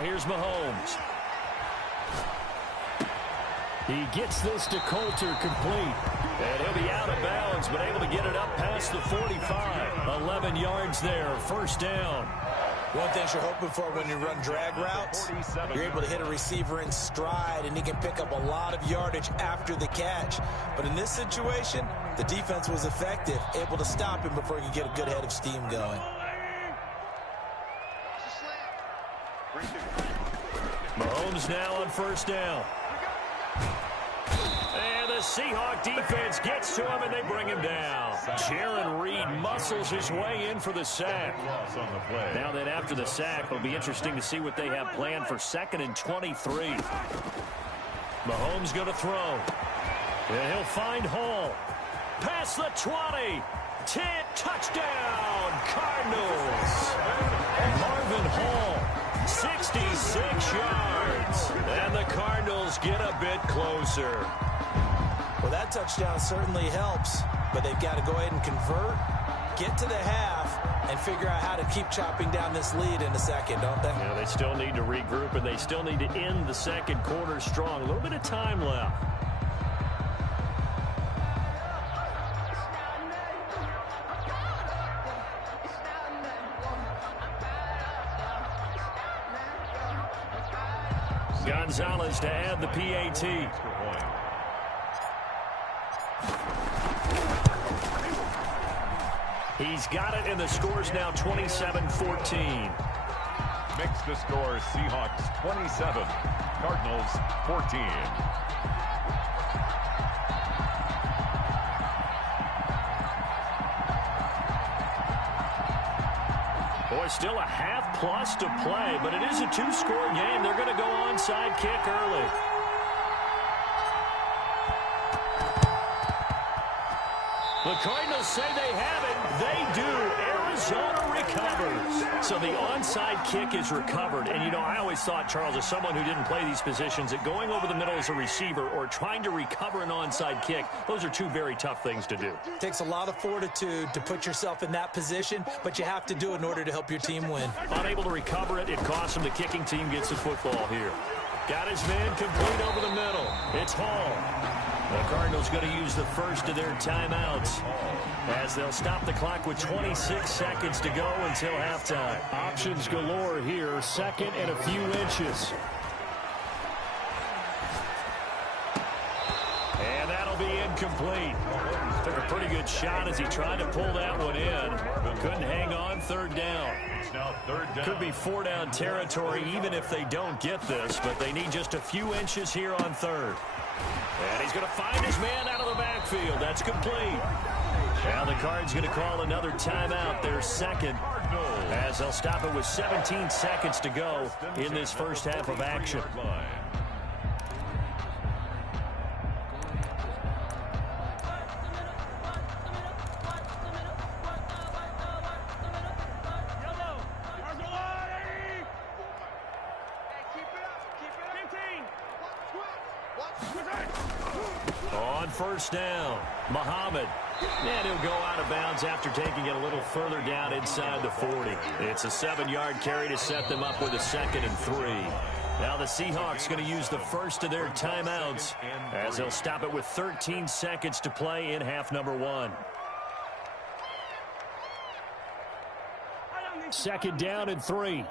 Now here's Mahomes. He gets this to Coulter complete. And he'll be out of bounds, but able to get it up past the 45. 11 yards there, first down. One thing you're hoping for when you run drag routes, you're able to hit a receiver in stride, and he can pick up a lot of yardage after the catch. But in this situation, the defense was effective, able to stop him before he could get a good head of steam going. Mahomes now on first down. And the Seahawk defense gets to him, and they bring him down. Jaron Reed muscles his way in for the sack. Now then, after the sack, it'll be interesting to see what they have planned for 2nd and 23. Mahomes going to throw. And he'll find Hall. Past the 20. 10, touchdown, Cardinals. Marvin Hall, 66 yards. And the Cardinals get a bit closer. Well, that touchdown certainly helps, but they've got to go ahead and convert, get to the half, and figure out how to keep chopping down this lead in a second, don't they? Yeah, they still need to regroup, and they still need to end the second quarter strong. A little bit of time left. Gonzalez to add the PAT. He's got it, and the score's now 27-14. Makes the score Seahawks 27, Cardinals 14. Boy, still a half plus to play, but it is a two-score game. They're going to go onside kick early. The Cardinals say they have it. They do. Arizona recovers. So the onside kick is recovered. And, you know, I always thought, Charles, as someone who didn't play these positions, that going over the middle as a receiver or trying to recover an onside kick, those are two very tough things to do. It takes a lot of fortitude to put yourself in that position, but you have to do it in order to help your team win. Unable to recover it, it costs them. The kicking team gets the football here. Got his man complete over the middle. It's Hall. The Cardinals going to use the first of their timeouts as they'll stop the clock with 26 seconds to go until halftime. Options galore here, second and a few inches. And that'll be incomplete. Took a pretty good shot as he tried to pull that one in. Couldn't hang on, third down. Could be four-down territory even if they don't get this, but they need just a few inches here on third. And he's going to find his man out of the backfield. That's complete. Now the Cards going to call another timeout, their second, as they'll stop it with 17 seconds to go in this first half of action. On first down, Muhammad. And he'll go out of bounds after taking it a little further down inside the 40. It's a 7-yard carry to set them up with a 2nd and 3. Now the Seahawks going to use the first of their timeouts as they'll stop it with 13 seconds to play in half number 1. Second down and 3.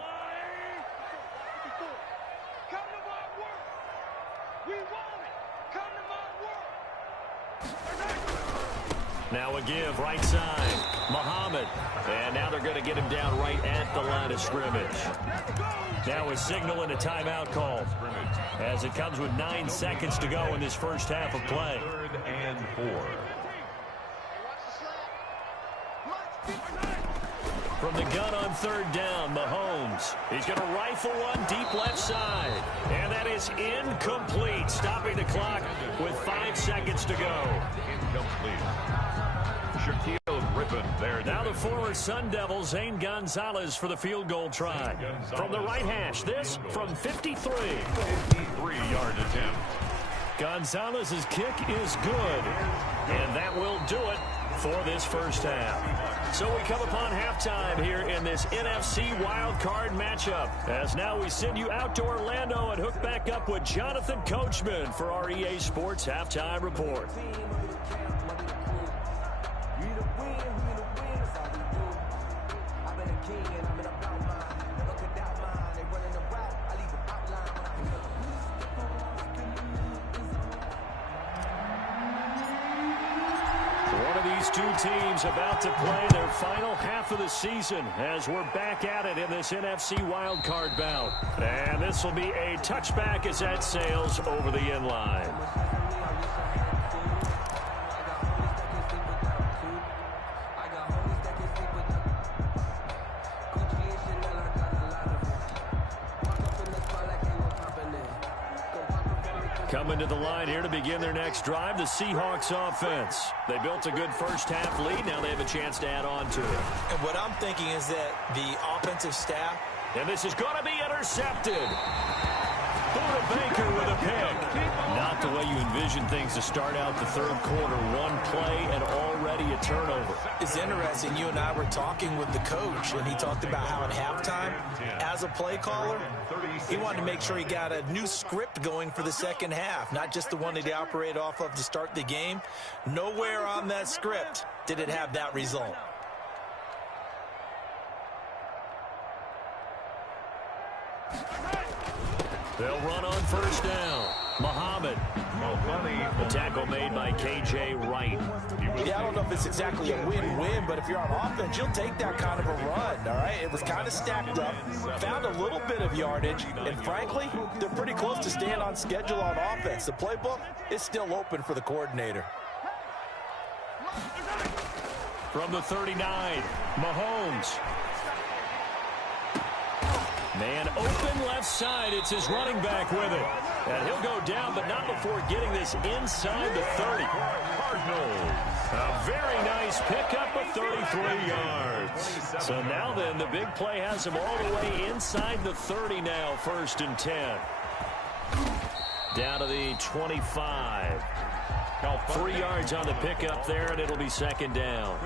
Now a give, right side, Muhammad. And now they're going to get him down right at the line of scrimmage. Now a signal and a timeout call as it comes with 9 seconds to go in this first half of play. 3rd and 4. From the gun on third down, Mahomes. He's going to rifle one deep left side. And that is incomplete, stopping the clock with 5 seconds to go. Incomplete. Shaquille Griffin there. Now the former Sun Devil, Zane Gonzalez, for the field goal try. From the right hash, this from 53. 53-yard attempt. Gonzalez's kick is good. And that will do it. for this first half. So we come upon halftime here in this NFC wildcard matchup. As now we send you out to Orlando and hook back up with Jonathan Coachman for our EA Sports Halftime Report. Two teams about to play their final half of the season as we're back at it in this NFC wildcard bout. And this will be a touchback as that sails over the end line. Coming to the line here to begin their next drive, the Seahawks offense. They built a good first-half lead. Now they have a chance to add on to it. And what I'm thinking is that the offensive staff... And this is going to be intercepted. Buda Baker with a pick. Not the way you envision things to start out the third quarter. One play and already a turnover. It's interesting. You and I were talking with the coach, and he talked about how at halftime, as a play caller, he wanted to make sure he got a new script going for the second half, not just the one that he operated off of to start the game. Nowhere on that script did it have that result. They'll run on first down. Muhammad. The tackle made by K.J. Wright. Yeah, I don't know if it's exactly a win-win, but if you're on offense, you'll take that kind of a run, all right? It was kind of stacked up, found a little bit of yardage, and frankly, they're pretty close to staying on schedule on offense. The playbook is still open for the coordinator. From the 39, Mahomes. Man open left side. It's his running back with it. And he'll go down, but not before getting this inside the 30. Cardinals. A very nice pickup of 33 yards. So now then, the big play has him all the way inside the 30 now, 1st and 10. Down to the 25. 3 yards on the pickup there, and it'll be 2nd down.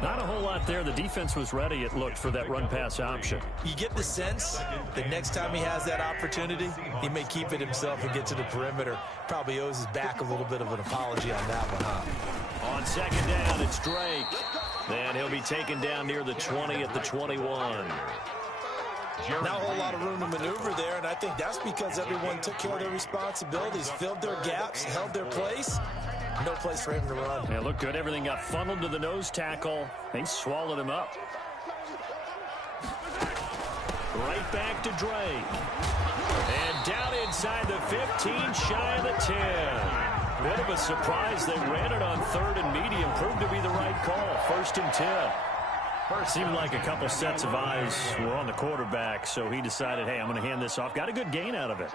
Not a whole lot there. The defense was ready, it looked, for that run-pass option. You get the sense that next time he has that opportunity, he may keep it himself and get to the perimeter. Probably owes his back a little bit of an apology on that one, huh? On 2nd down, it's Drake. Then he'll be taken down near the 20 at the 21. Not a whole lot of room to maneuver there, and I think that's because everyone took care of their responsibilities, filled their gaps, held their place. No place for him to run. Yeah, looked good. Everything got funneled to the nose tackle. They swallowed him up. Right back to Drake. And down inside the 15, shy of the 10. Bit of a surprise. They ran it on 3rd and medium. Proved to be the right call. 1st and 10. It seemed like a couple sets of eyes were on the quarterback, so he decided, hey, I'm going to hand this off. Got a good gain out of it.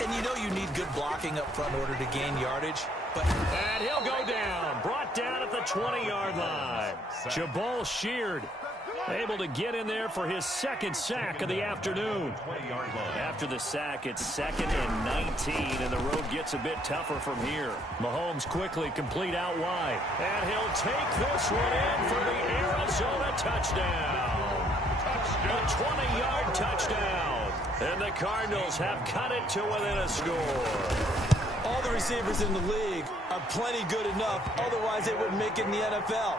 And you know you need good blocking up front in order to gain yardage. And he'll go down. Brought down at the 20-yard line. Jabal Sheard able to get in there for his 2nd sack of the afternoon. After the sack, it's 2nd and 19, and the road gets a bit tougher from here. Mahomes quickly complete out wide. And he'll take this one in for the Arizona touchdown. A 20-yard touchdown. And the Cardinals have cut it to within a score. All the receivers in the league are plenty good enough. Otherwise, they wouldn't make it in the NFL.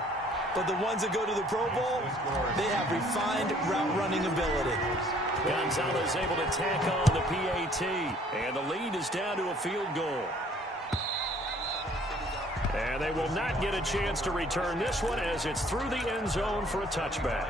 But the ones that go to the Pro Bowl, they have refined route running ability. Gonzalez able to tack on the PAT. And the lead is down to a field goal. And they will not get a chance to return this one as it's through the end zone for a touchback.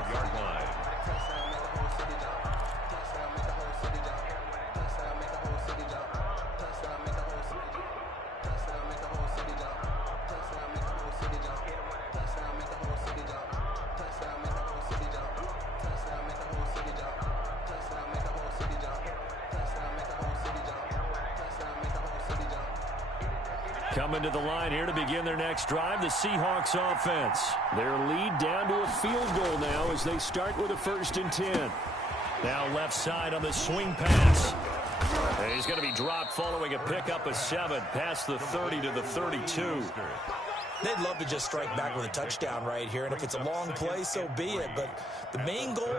Coming to the line here to begin their next drive, the Seahawks offense. Their lead down to a field goal now as they start with a 1st and 10. Now left side on the swing pass. And he's going to be dropped following a pickup of 7 past the 30 to the 32. They'd love to just strike back with a touchdown right here, and if it's a long play, so be it. But the main goal,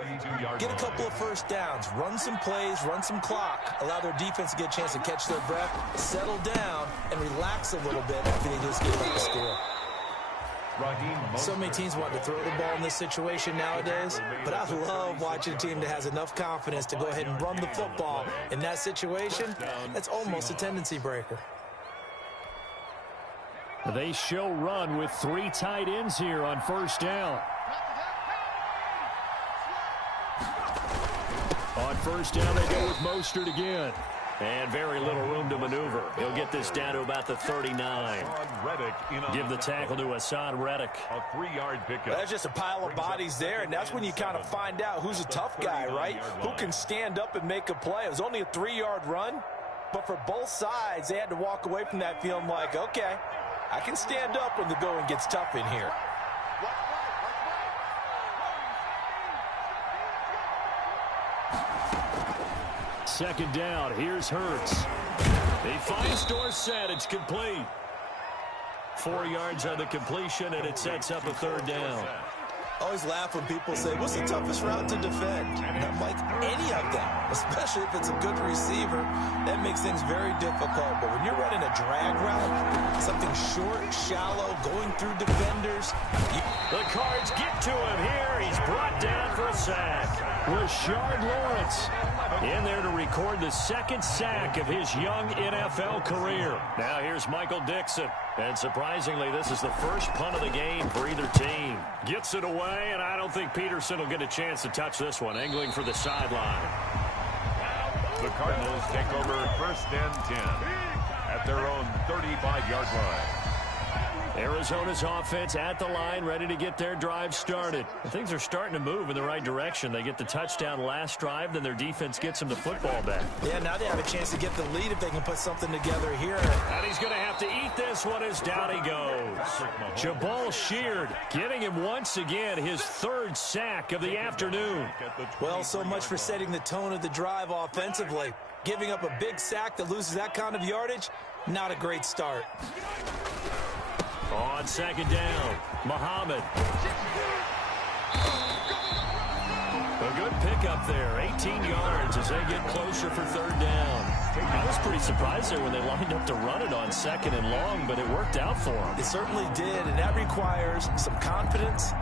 get a couple of first downs, run some plays, run some clock, allow their defense to get a chance to catch their breath, settle down, and relax a little bit after they just gave up the score. So many teams want to throw the ball in this situation nowadays, but I love watching a team that has enough confidence to go ahead and run the football. In that situation, that's almost a tendency breaker. They show run with 3 tight ends here on first down. On first down, they go with Mostert again. And very little room to maneuver. He'll get this down to about the 39. Give the tackle to Hassan Reddick. A 3-yard pickup. That's just a pile of bodies there, and that's when you kind of find out who's a tough guy, right? Who can stand up and make a play. It was only a 3-yard run, but for both sides, they had to walk away from that feeling like, okay, I can stand up when the going gets tough in here. Second down, here's Hurts. He finds Dorsett, it's complete. 4 yards on the completion, and it sets up a third down. I always laugh when people say, what's the toughest route to defend? And I'm like, any of them, especially if it's a good receiver. That makes things very difficult. But when you're running a drag route, something short, shallow, going through defenders. The Cards get to him here. He's brought down for a sack. Rashard Lawrence in there to record the second sack of his young NFL career. Now here's Michael Dixon. And surprisingly, this is the first punt of the game for either team. Gets it away, and I don't think Peterson will get a chance to touch this one. Angling for the sideline. The Cardinals take over first and 10 at their own 35-yard line. Arizona's offense at the line, ready to get their drive started. Things are starting to move in the right direction. They get the touchdown last drive, then their defense gets them the football back. Yeah, now they have a chance to get the lead if they can put something together here. And he's going to have to eat this one as down he goes. Jabal Sheard getting him once again his 3rd sack of the afternoon. Well, so much for setting the tone of the drive offensively. Giving up a big sack that loses that kind of yardage, not a great start. On second down, Muhammad. A good pickup there, 18 yards as they get closer for third down. I was pretty surprised there when they lined up to run it on second and long, but it worked out for them. It certainly did, and that requires some confidence,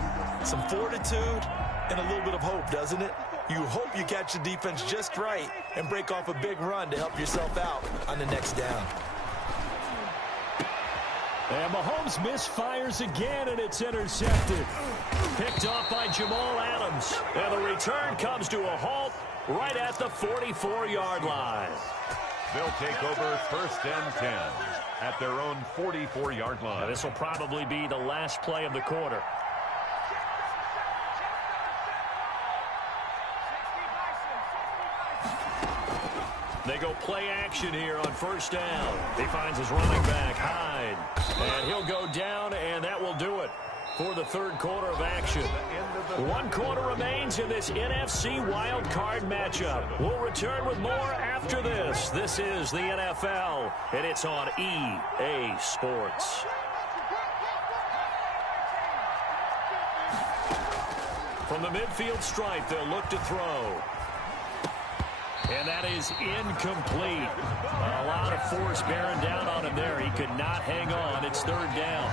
some fortitude, and a little bit of hope, doesn't it? You hope you catch the defense just right and break off a big run to help yourself out on the next down. And Mahomes misfires again, and it's intercepted. Picked off by Jamal Adams. And the return comes to a halt right at the 44-yard line. They'll take over first and 10 at their own 44-yard line. This will probably be the last play of the quarter. They go play action here on first down. He finds his running back, Hyde. And he'll go down, and that will do it for the third quarter of action. 1 quarter remains in this NFC wild card matchup. We'll return with more after this. This is the NFL, and it's on EA Sports. From the midfield stripe, they'll look to throw. And that is incomplete. A lot of force bearing down on him there. He could not hang on. It's third down.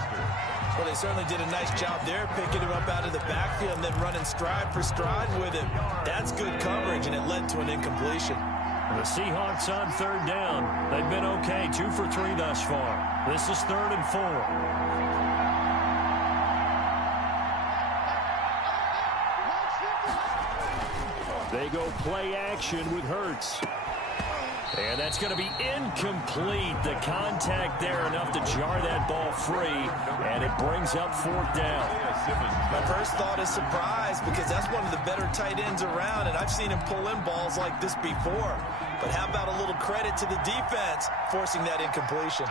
Well, they certainly did a nice job there, picking him up out of the backfield and then running stride for stride with him. That's good coverage, and it led to an incompletion. The Seahawks on third down. They've been okay, 2 for 3 thus far. This is 3rd and 4. They go play action with Hurts. And that's going to be incomplete. The contact there enough to jar that ball free, and it brings up 4th down. My first thought is surprise, because that's one of the better tight ends around, and I've seen him pull in balls like this before. But how about a little credit to the defense forcing that incompletion?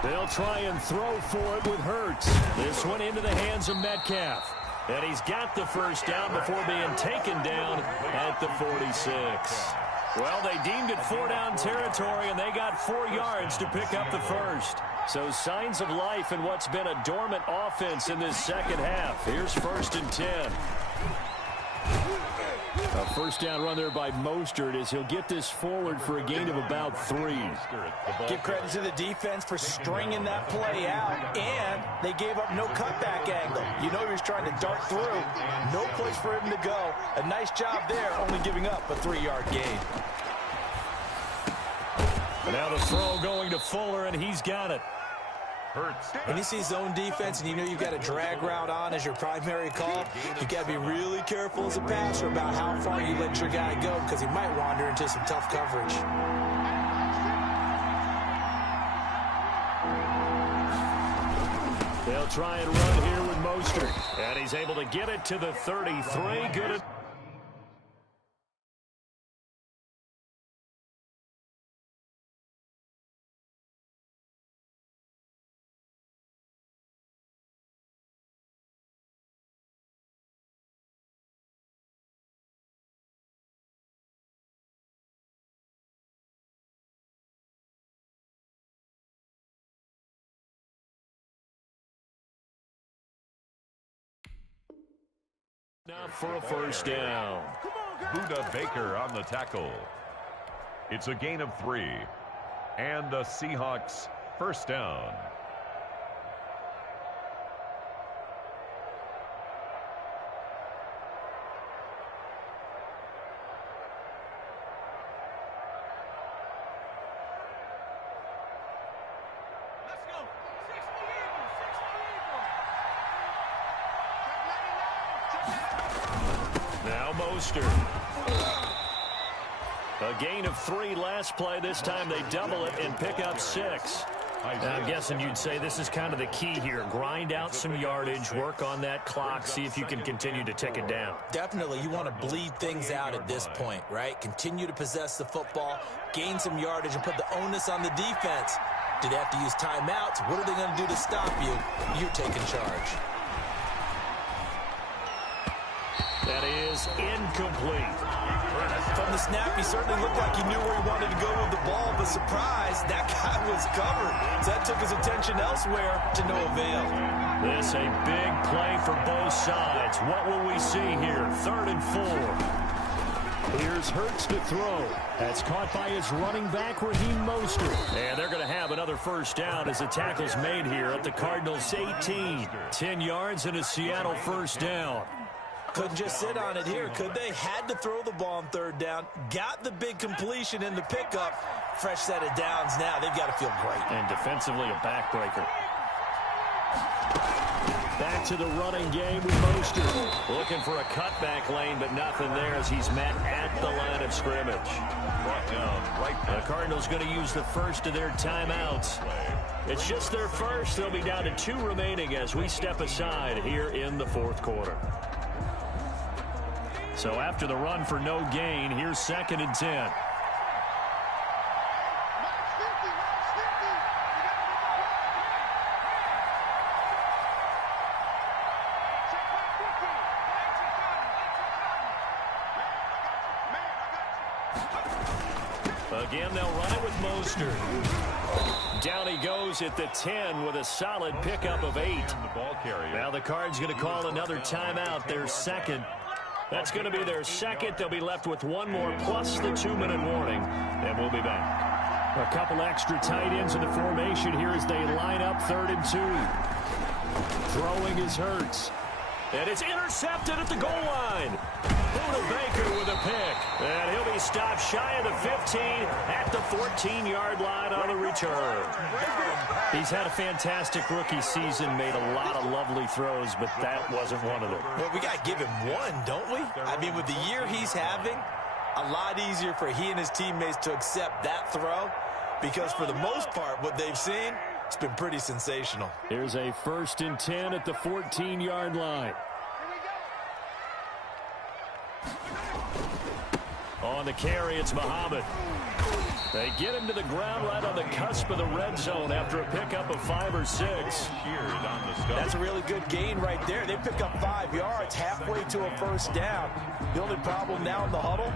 They'll try and throw for it with Hurts. This one into the hands of Metcalf. And he's got the first down before being taken down at the 46. Well, they deemed it 4-down territory, and they got 4 yards to pick up the first. So signs of life in what's been a dormant offense in this second half. Here's 1st and 10. A first down run there by Mostert as he'll get this forward for a gain of about 3. Give credit to the defense for stringing that play out, and they gave up no cutback angle. You know he was trying to dart through. No place for him to go. A nice job there, only giving up a 3-yard gain. And now the throw going to Fuller, and he's got it. When you see zone defense and you know you've got a drag route on as your primary call, you've got to be really careful as a passer about how far you let your guy go because he might wander into some tough coverage. They'll try and run here with Mostert. And he's able to get it to the 33. Good at now for a first down. Buda Baker on the tackle. It's a gain of 3. And the Seahawks first down. A gain of 3 last play. This time they double it and pick up 6. I'm guessing you'd say this is kind of the key here. Grind out some yardage, work on that clock, see if you can continue to tick it down. Definitely, you want to bleed things out at this point, right? Continue to possess the football, gain some yardage, and put the onus on the defense. Do they have to use timeouts? What are they going to do to stop you? You're taking charge. That is incomplete. From the snap, he certainly looked like he knew where he wanted to go with the ball, but surprise, that guy was covered. So that took his attention elsewhere to no avail. This a big play for both sides. What will we see here? 3rd and 4. Here's Hurts to throw. That's caught by his running back, Raheem Mostert. And they're going to have another first down as the tackle's made here at the Cardinals' 18. 10 yards and a Seattle first down. Couldn't just sit on it here, could they? Had to throw the ball on 3rd down. Got the big completion in the pickup. Fresh set of downs now. They've got to feel great. And defensively, a backbreaker. Back to the running game with Mostert. Looking for a cutback lane, but nothing there as he's met at the line of scrimmage. Brought down right The Cardinals going to use the first of their timeouts. It's just their first. They'll be down to 2 remaining as we step aside here in the 4th quarter. So after the run for no gain, here's 2nd and 10. Again, they'll run it with Mostert. Down he goes at the 10 with a solid pickup of 8. Now the Cards going to call another timeout, their 2nd. That's going to be their 2nd. They'll be left with 1 more plus the 2-minute warning, and we'll be back. A couple extra tight ends in the formation here as they line up 3rd and 2. Throwing is Hurts. And it's intercepted at the goal line. Buda Baker with a pick. And he'll be stopped shy of the 15 at the 14-yard line on the return. He's had a fantastic rookie season, made a lot of lovely throws, but that wasn't one of them. Well, we got to give him one, don't we? I mean, with the year he's having, a lot easier for he and his teammates to accept that throw because for the most part, what they've seen, it's been pretty sensational. Here's a 1st and 10 at the 14-yard line. On the carry, it's Muhammad. They get him to the ground right on the cusp of the red zone after a pickup of 5 or 6. That's a really good gain right there. They pick up 5 yards halfway to a first down. The only problem now in the huddle,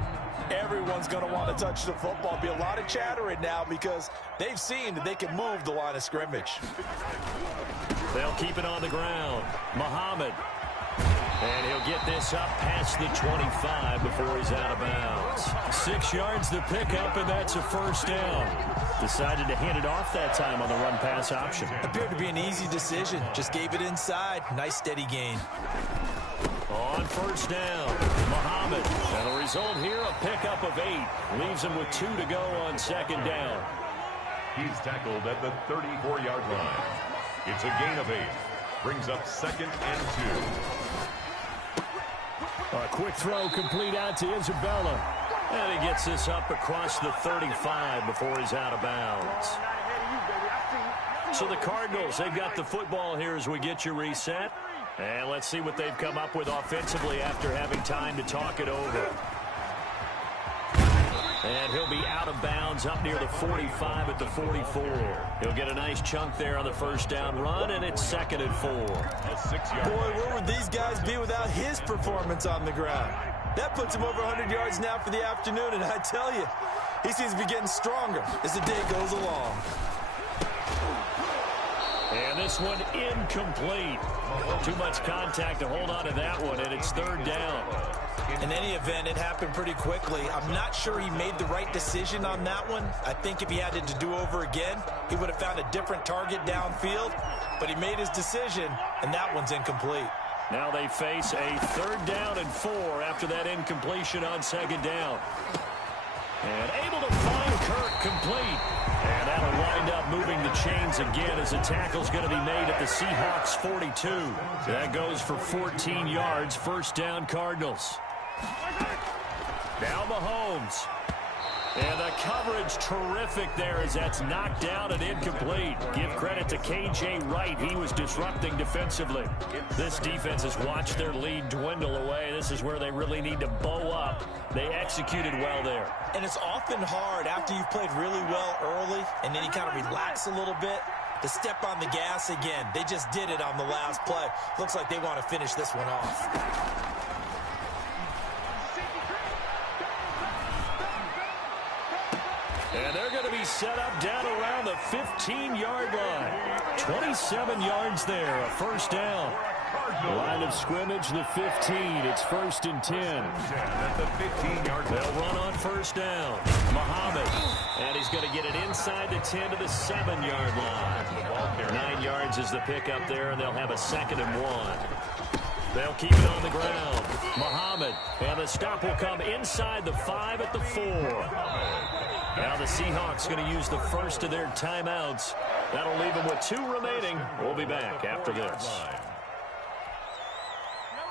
everyone's going to want to touch the football. Be a lot of chattering now because they've seen that they can move the line of scrimmage. They'll keep it on the ground. Muhammad. And he'll get this up past the 25 before he's out of bounds. 6 yards to pick up, and that's a first down. Decided to hand it off that time on the run-pass option. Appeared to be an easy decision. Just gave it inside. Nice steady gain. On first down, Muhammad. And the result here, a pickup of 8. Leaves him with 2 to go on second down. He's tackled at the 34-yard line. It's a gain of 8. Brings up 2nd and 2. A quick throw complete out to Isabella. And he gets this up across the 35 before he's out of bounds. So the Cardinals, they've got the football here as we get you reset. And let's see what they've come up with offensively after having time to talk it over. And he'll be out of bounds up near the 45 at the 44. He'll get a nice chunk there on the first down run, and it's 2nd and 4. Boy, where would these guys be without his performance on the ground? That puts him over 100 yards now for the afternoon, and I tell you, he seems to be getting stronger as the day goes along. And this one incomplete. Too much contact to hold on to that one, and it's 3rd down. In any event, it happened pretty quickly. I'm not sure he made the right decision on that one. I think if he had it to do over again, he would have found a different target downfield. But he made his decision, and that one's incomplete. Now they face a 3rd down and 4 after that incompletion on 2nd down. And able to find Kirk complete. And that'll wind up moving the chains again as the tackle's going to be made at the Seahawks 42. That goes for 14 yards. First down, Cardinals. Now Mahomes. And the coverage terrific there as that's knocked down and incomplete. Give credit to K.J. Wright. He was disrupting defensively. This defense has watched their lead dwindle away. This is where they really need to bow up. They executed well there. And it's often hard after you've played really well early and then you kind of relax a little bit to step on the gas again. They just did it on the last play. Looks like they want to finish this one off. And they're going to be set up down around the 15-yard line. 27 yards there, a first down. Line of scrimmage, the 15. It's 1st and 10. At the 15-yard line. They'll run on first down. Muhammad. And he's going to get it inside the 10 to the 7-yard line. 9 yards is the pickup there, and they'll have a 2nd and 1. They'll keep it on the ground. Muhammad. And the stop will come inside the 5 at the 4. Now the Seahawks going to use the first of their timeouts. That'll leave them with 2 remaining. We'll be back after this.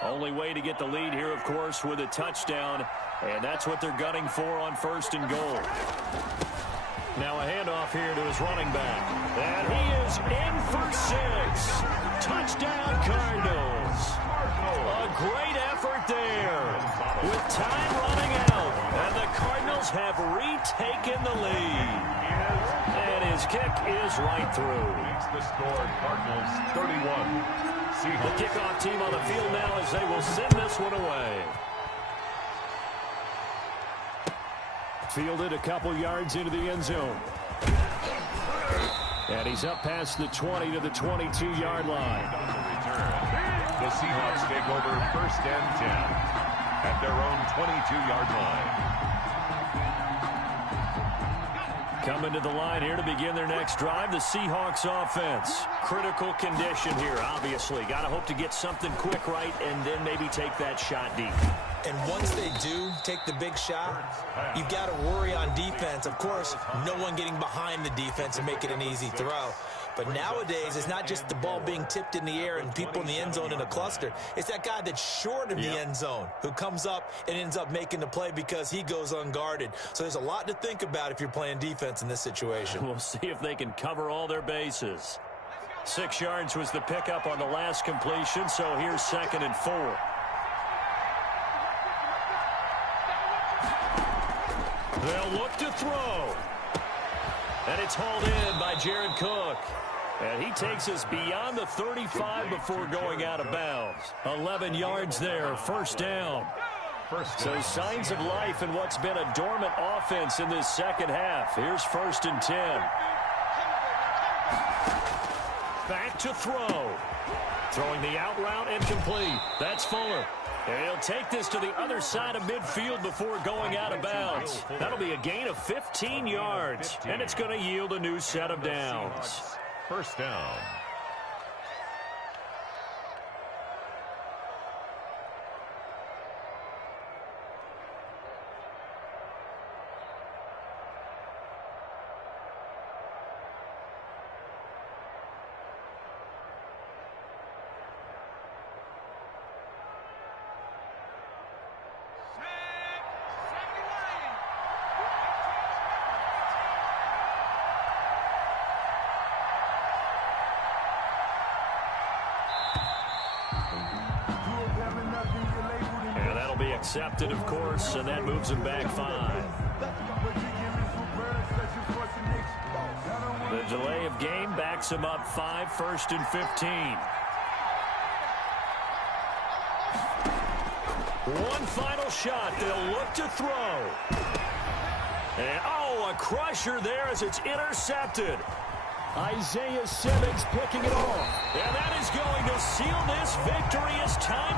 Only way to get the lead here, of course, with a touchdown. And that's what they're gunning for on 1st and goal. Now a handoff here to his running back. And he is in for 6. Touchdown, Cardinals. A great effort there. With time running out. And the Cardinals have retaken the lead. And his kick is right through. Makes the score, Cardinals 31. The kickoff team on the field now as they will send this one away. Fielded a couple yards into the end zone. And he's up past the 20 to the 22-yard line. The Seahawks take over 1st and 10 at their own 22-yard line. Coming to the line here to begin their next drive, the Seahawks offense. Critical condition here, obviously. Got to hope to get something quick right and then maybe take that shot deep. And once they do take the big shot, you've got to worry on defense. Of course, no one getting behind the defense and make it an easy throw. But nowadays, it's not just the ball being tipped in the air and people in the end zone in a cluster. It's that guy that's short of the end zone who comes up and ends up making the play because he goes unguarded. So there's a lot to think about if you're playing defense in this situation. We'll see if they can cover all their bases. 6 yards was the pickup on the last completion, so here's 2nd and 4. They'll look to throw. And it's hauled in by Jared Cook. And he takes us beyond the 35 before going out of bounds. 11 yards there, first down. So signs of life in what's been a dormant offense in this second half. Here's 1st and 10. Back to throw. Throwing the out route and complete. That's Fuller. And he'll take this to the other side of midfield before going out of bounds. That'll be a gain of 15 yards. And it's going to yield a new set of downs. First down. Accepted, of course, and that moves him back 5. The delay of game backs him up 5, 1st and 15. One final shot. They'll look to throw. And, a crusher there as it's intercepted. Isaiah Simmons picking it off. And that is going to seal this victory as time